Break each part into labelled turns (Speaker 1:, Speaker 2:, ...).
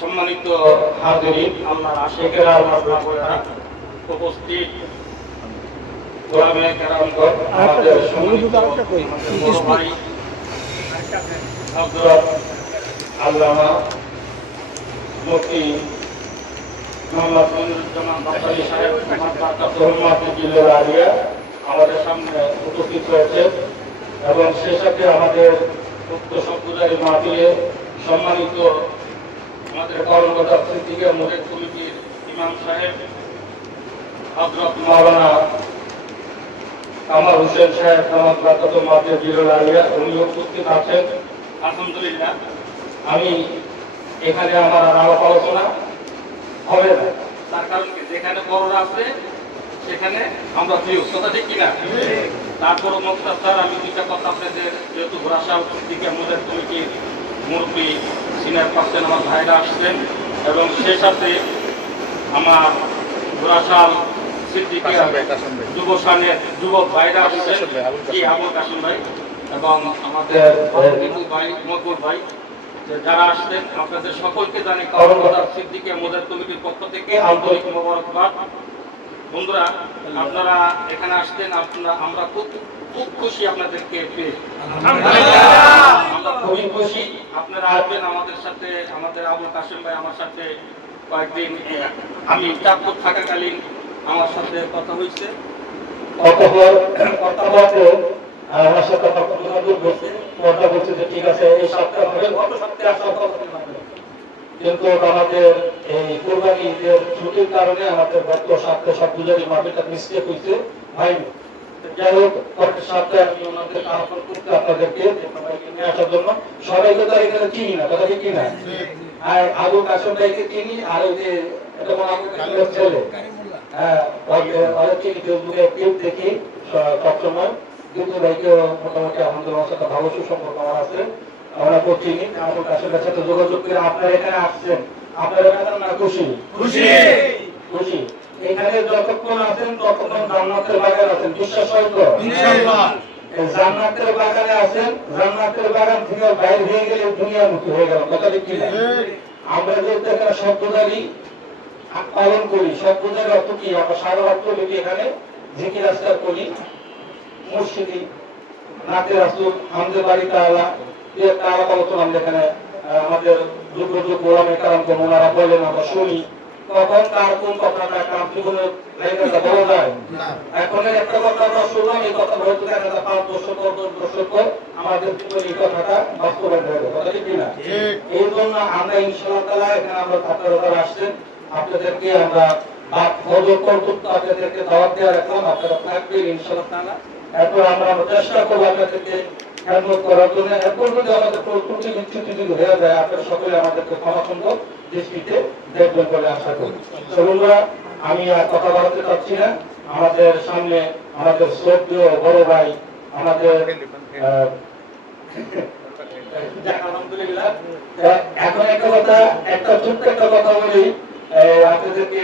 Speaker 1: সম্মানিত হাজিরিন আল্লাহর আশেকেরা উপস্থিত। আল্লামা মোহাম্মদ মনিরুজ্জামান বাসারি সাহেব আলিয়া আমাদের সামনে উপস্থিত হয়েছে এবং সে সাথে আমাদের উক্ত সম্প্রদায়ের মাহফিলে সম্মানিত আমাদের কর্মকর্তা স্মৃতিকে মুরেদ কমিটির ইমাম সাহেব হজরত মাওলানা কামাল হোসেন সাহেব, আমার মাহফিল জিল্লার আলিয়া উনি উপস্থিত আছেন। আলহামদুলিল্লাহ। আমি এখানে আমার আর আলাপ আলোচনা হবে না। তার কারণ কি? যেখানে বড়রা আছে, সেখানে আমরা প্রিয় কথা ঠিক কিনা? তারপর মুক্তার আমি দুইটা কথা আপনাদের, যেহেতু ঘোরাশা দিকে আমাদের কমিটির মুরব্বী সিনিয়র পার্সেন্ট আমার ভাইরা আসছেন এবং সে সাথে আমার ঘোরাশাল যুব সানের যুবক ভাইরা আসছেন। কি আবুল কাসিম ভাই। এবং আমাদের ভাই ভাই যারা আসছেন আপনাদের সকলকে জানি কর্মকর্তা সিদ্দিকে মোদের কমিটির পক্ষ থেকে আন্তরিক মোবারকবাদ। বন্ধুরা আপনারা এখানে আসছেন আপনারা আমরা খুব খুব খুশি আপনাদেরকে পেয়ে। খুবই খুশি। আপনারা আসবেন আমাদের সাথে আমাদের আবুল কাসিম ভাই আমার সাথে কয়েকদিন আমি চাঁদপুর থাকাকালীন আমার সাথে কথা হয়েছে।
Speaker 2: কথা আমার সাথে যোগাযোগ করছে কথা বলছে। যে ঠিক আছে এই সপ্তাহ হবে। গত সপ্তাহে আর সপ্তাহ কিন্তু আমাদের এই কোরবানি ঈদের ছুটির কারণে আমাদের গত সপ্তাহে সব পূজারী মার্কেটটা মিস্টেক হয়েছে। হয়নি। মনে হয় দেখি সবসময়। মোটামুটি আমাদের সাথে ভালো সুসম্পর্ক আমার আছে আমরা চিনি। আবু কাসমের সাথে যোগাযোগ করে আপনারা এখানে আসছেন। আপনারা না খুশি
Speaker 3: খুশি?
Speaker 2: খুশি এখানে যতক্ষণ আছেন ততক্ষণ জান্নাতের বাগান আছেন বিশ্বাস
Speaker 3: ইনশাআল্লাহ।
Speaker 2: জান্নাতের বাগানে আছেন জান্নাতের বাগান থেকে বাইরে হয়ে গেলে দুনিয়ার মুখী হয়ে গেল কথা কি আমরা যেহেতু এখানে শব্দদারি পালন করি শব্দদারি অর্থ কি? আমরা সারা অর্থ লিখি এখানে ঝিকির আস্কার করি। মুর্শিদি নাতে রাসুল আমাদের বাড়ি তালা দিয়ে একটা আলাপ আমরা এখানে আমাদের যুগ যুগ ওলামে কারাম কোন ওনারা বলেন আমরা শুনি। কখন কার কোন বলা যায়? একটা কথা আমরা শুনলাম এই কথা যায় পাঁচ দশ আমাদের জীবনে এই কথাটা বাস্তবায়ন হয়ে যাবে কথা ঠিক
Speaker 3: ঠিক।
Speaker 2: এই জন্য আমরা ইনশাআল্লাহ তাআলা এখানে আমরা আসছেন। আপনাদেরকে আমরা ফজর আপনাদেরকে দাওয়াত দেওয়া রাখলাম আপনারা থাকবেন ইনশাআল্লাহ তাআলা। এরপর আমরা চেষ্টা করব আপনাদেরকে করার জন্য। এরপর যদি আমাদের বিচ্যুতি যদি হয়ে যায় আপনারা সকলে আমাদেরকে ক্ষমা সুন্দর দৃষ্টিতে দেখবেন বলে আশা করি। আমি আর কথা বাড়াতে চাচ্ছি না। আমাদের সামনে আমাদের শ্রদ্ধেয় বড় ভাই আমাদের এখন একটা কথা একটা ছোট্ট একটা কথা বলি আপনাদেরকে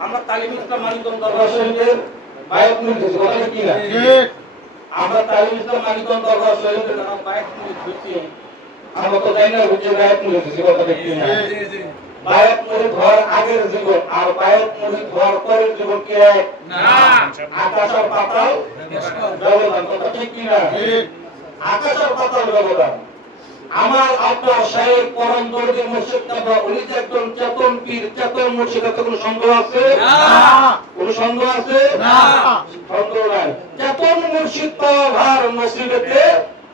Speaker 1: আমরা তালিম ইসলাম মানিকগঞ্জ
Speaker 2: দরবার শরীফের বায়াত নির্দেশ কথা কি না আমরা তালিম ইসলাম মানিকগঞ্জ দরবার শরীফের বায়াত নির্দেশ আমরা তো জানি না বায়াত নির্দেশ কথা দেখি না বায়াত মুরিদ হওয়ার আগের জীবন আর বায়াত মুরিদ হওয়ার পরের জীবন কি? এক
Speaker 3: না।
Speaker 2: আকাশ আর পাতাল ব্যবধান কথা ঠিক কি না?
Speaker 3: ঠিক।
Speaker 2: আকাশ আর পাতাল ব্যবধান আমার আপনার সাহেব পরম দরদি মুর্শিদ উনি যে একজন চেতন পীর চেতন মুর্শিদ এত কোনো সন্দেহ আছে?
Speaker 3: না।
Speaker 2: কোনো সন্দেহ আছে?
Speaker 3: না।
Speaker 2: সন্দেহ নাই। চেতন মুর্শিদ পাওয়া ভার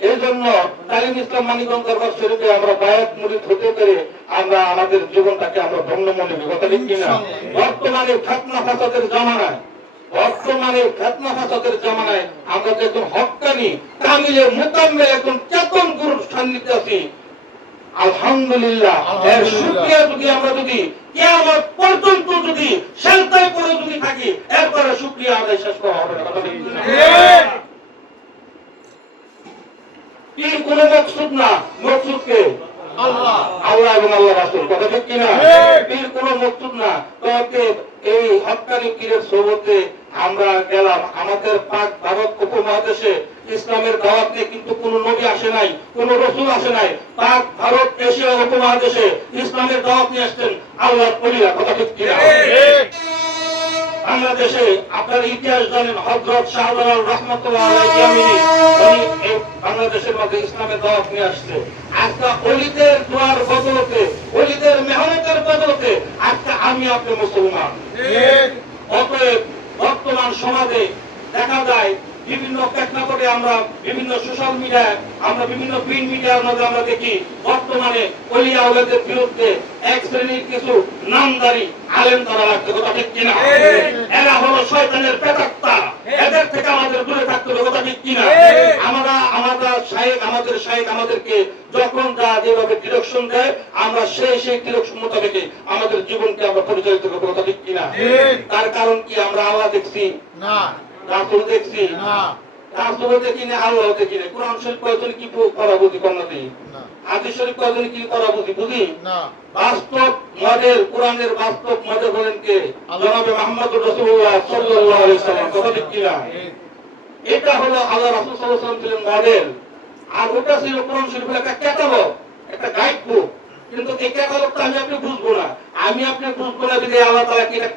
Speaker 2: এই জন্য তালিম ইসলাম মানিকগঞ্জ দরবার শরীফে আমরা বায়াত মুরিদ হতে পেরে আমরা আমাদের জীবনটাকে আমরা ধন্য মনে কথা ঠিক কিনা? বর্তমানে খাতনা ফাসাদের জামানায় বর্তমানে খাতনা ফাসাদের জামানায় আমরা যে একজন হকানি কামিলে মোকাম্মে একজন চেতন গুরুর সান্নিধ্যে আছি। আলহামদুলিল্লাহ। এর
Speaker 3: আলহামদুলিল্লাহ।
Speaker 2: যদি আমরা যদি কিয়ামত পর্যন্ত যদি সেজদায় পড়ে যদি থাকি এরপরে শুকরিয়া আদায় শেষ করা হবে কথা ঠিক কিনা? পীর কোনো মকসুদ না মকসুদ কে?
Speaker 3: আল্লাহ।
Speaker 2: আল্লাহ এবং আল্লাহ রাসূল কথা ঠিক কিনা? পীর কোনো মকসুদ না। তবে এই হক্কানি পীরের সোবতে আমরা গেলাম আমাদের পাক ভারত উপমহাদেশে। ইসলামের দাওয়াত নিয়ে কিন্তু কোন নবী আসে নাই কোন রসুল আসে নাই। পাক ভারত এশিয়া উপমহাদেশে ইসলামের দাওয়াত নিয়ে আসছেন আল্লাহ বলিয়া কথা ঠিক কিনা? বাংলাদেশে আপনার ইতিহাস জানেন হজরত শাহজালাল রহমতুল্লাহ উনি বাংলাদেশের মধ্যে ইসলামের দাওয়াত নিয়ে আসছে। আজকে অলিদের দোয়ার বদলতে অলিদের মেহনতের বদলতে আজকে আমি আপনি মুসলমান। অতএব বর্তমান সমাজে দেখা যায় বিভিন্ন প্রেক্ষাপটে আমরা বিভিন্ন সোশ্যাল মিডিয়ায় আমরা বিভিন্ন প্রিন্ট মিডিয়ার মধ্যে আমরা দেখি বর্তমানে অলিয়া আউলাদের বিরুদ্ধে এক শ্রেণির কিছু নামদারি আলেম তারা লাগছে কথা ঠিক কিনা? এরা হলো শয়তানের পেটাত্তা এদের থেকে আমাদের দূরে থাকতে হবে কথা ঠিক কিনা? আমরা আমরা শাহেক আমাদের শাহেক আমাদেরকে যখন যা যেভাবে ডিরেকশন দেয় আমরা সেই সেই ডিরেকশন মোতাবেক আমাদের জীবনকে আমরা পরিচালিত করব কথা ঠিক কিনা? তার কারণ কি? আমরা আল্লাহ দেখছি।
Speaker 3: না।
Speaker 2: রাসূল দেখছি। রাসূল দেখি না আল্লাহ দেখি না কোরআন শরীফ কয়জন কি করা বুঝি হাদিস শরীফ কয়জন কি করা বুঝি? বুঝি
Speaker 3: না।
Speaker 2: বাস্তব কোরআনের বাস্তব কে?
Speaker 3: আল্লাহ।
Speaker 2: জনাবে মুহাম্মদুর রাসূলুল্লাহ সাল্লাল্লাহু আলাইহি সাল্লাম। কথা ঠিক কিনা? এটা হলো আল্লাহ রাসূল সাল্লাল্লাহু আলাইহি সাল্লাম ছিলেন মডেল। আর ওটা ছিল কোরআন শরীফের একটা ক্যাটালগ একটা গাইড বুক কিন্তু এই ক্যাটালগটা আমি আপনি বুঝব না। আমি আপনি বুঝব না যদি আল্লাহ তাআলা কি এটা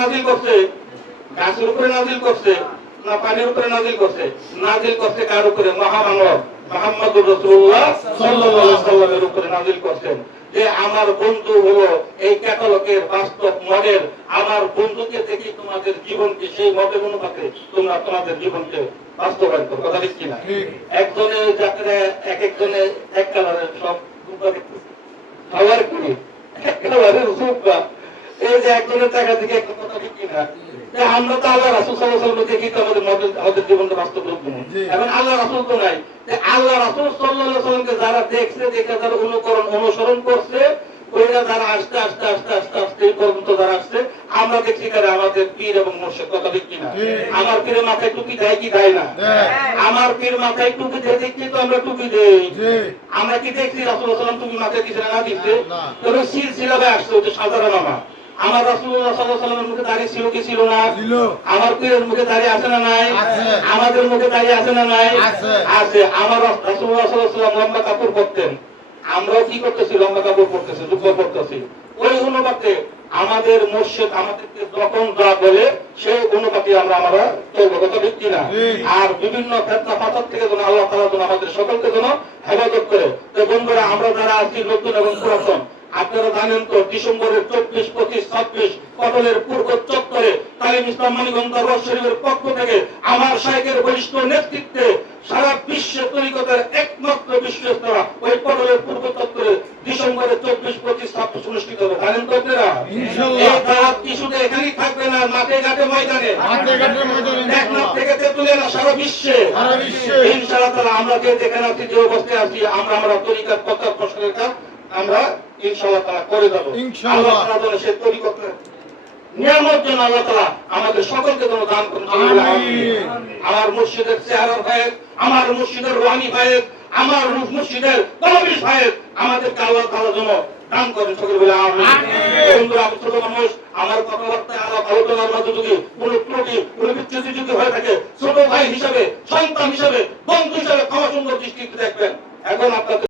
Speaker 2: নাজিল করছে? গাছের উপরে নাজিল করছে না পানির উপরে নাজিল করছে? নাজিল করছে কার উপরে? মহামানব। মুহাম্মদুর সাল্লাল্লাহু সাল্লামের উপরে নাজিল করছেন যে আমার বন্ধু হলো এই ক্যাটালগের বাস্তব মডেল। আমার বন্ধুকে দেখি তোমাদের জীবনকে সেই মডেল অনুপাতে তোমরা তোমাদের জীবনকে বাস্তবায়ন করো। কথা ঠিক কিনা। একজনে যাত্রা এক একজনে এক কালারের সব দেখতেছে। সবার কি? এক কালারের সুপা এই যে একজনের টাকা থেকে একটা কথা ঠিক কিনা আমরা তো আল্লাহ রাসূল ওয়াসাল্লাম দেখি তো আমাদের আমাদের জীবনটা বাস্তব রূপ। এখন আল্লাহ রাসূল তো নাই। আল্লাহ রাসূল আলাইহি যারা দেখছে দেখে যারা অনুকরণ অনুসরণ করছে ওইরা যারা আস্তে আস্তে আস্তে আস্তে আস্তে এই পর্যন্ত যারা আসছে আমরা দেখছি কারে আমাদের পীর এবং মোর্শেদ কথা ঠিক কিনা আমার পীরের মাথায় টুপি দেয় কি দেয় না? আমার পীর মাথায় টুপি দিয়ে দেখছি তো আমরা টুপি দেই। আমরা কি দেখছি রাসূলুল্লাহ সাল্লাম টুপি মাথায় দিছে? না দিচ্ছে। তবে সিলসিলাবে আসছে ওই যে সাধারণ আমা আমার সাল্লাল্লাহু মুখে দাড়ি ছিল কি ছিল না? আমার পীরের মুখে দাড়ি আছে না নাই? আমাদের মুখে দাড়ি আছে না নাই?
Speaker 3: আছে।
Speaker 2: আমার সাল্লাল্লাহু লম্বা কাপড় পরতেন। আমরাও কি করতেছি? লম্বা কাপড় পরতেছি জুব্বা পরতেছি। ওই অনুপাতে আমাদের মুর্শিদ আমাদেরকে যখন যা বলে সেই অনুপাতে আমরা আমরা চলবো কথা ঠিক কিনা আর বিভিন্ন ফেতনা পাথর থেকে যেন আল্লাহ তাআলা যেন আমাদের সকলকে যেন হেফাজত করে। তো বন্ধুরা আমরা যারা আছি নতুন এবং পুরাতন আপনারা জানেন তো ডিসেম্বরের চব্বিশ পঁচিশ ছাব্বিশ পটলের পূর্ব চত্বরে তালিম ইসলাম মানিগঞ্জ দরবার শরীফের পক্ষ থেকে আমার শাহেকের বরিষ্ঠ নেতৃত্বে সারা বিশ্বে তরিকতের একমাত্র বিশ্বস্তরা ওই পটলের পূর্ব চত্বরে ডিসেম্বরের চব্বিশ পঁচিশ ছাব্বিশ অনুষ্ঠিত হবে। জানেন তো আপনারা?
Speaker 3: ইনশাআল্লাহ।
Speaker 2: এই দাওয়াত কি শুধু এখানেই থাকবে না মাঠে ঘাটে ময়দানে? টেকনাফ থেকে তেতুলে না সারা বিশ্বে। ইনশাআল্লাহ তাআলা আমরা যে যেখানে আছি যে অবস্থায় আছি আমরা আমরা তরিকার প্রচার প্রসারের কাজ আমরা ইনশাআল্লাহ তাআলা করে দেব
Speaker 3: ইনশাআল্লাহ।
Speaker 2: আল্লাহ যেন সেই তরিকতের নিয়ামত যেন আল্লাহ তাআলা আমাদের সকলকে যেন দান করেন। আমার মুর্শিদের চেহারার ভাইয়ের আমার মুর্শিদের রোহানি ভাইয়ের আমার মুর্শিদের ভাইয়ের আমাদেরকে আল্লাহ তাআলা যেন দান করেন সকল বলে বন্ধুরা আমি ছোট মানুষ আমার কথাবার্তায় আলাপ আলোচনার মধ্যে যদি কোন ত্রুটি কোন বিচ্ছুতি যদি হয়ে থাকে ছোট ভাই হিসাবে সন্তান হিসাবে বন্ধু হিসাবে ক্ষমা সুন্দর দৃষ্টিতে দেখবেন। এখন আপনাদের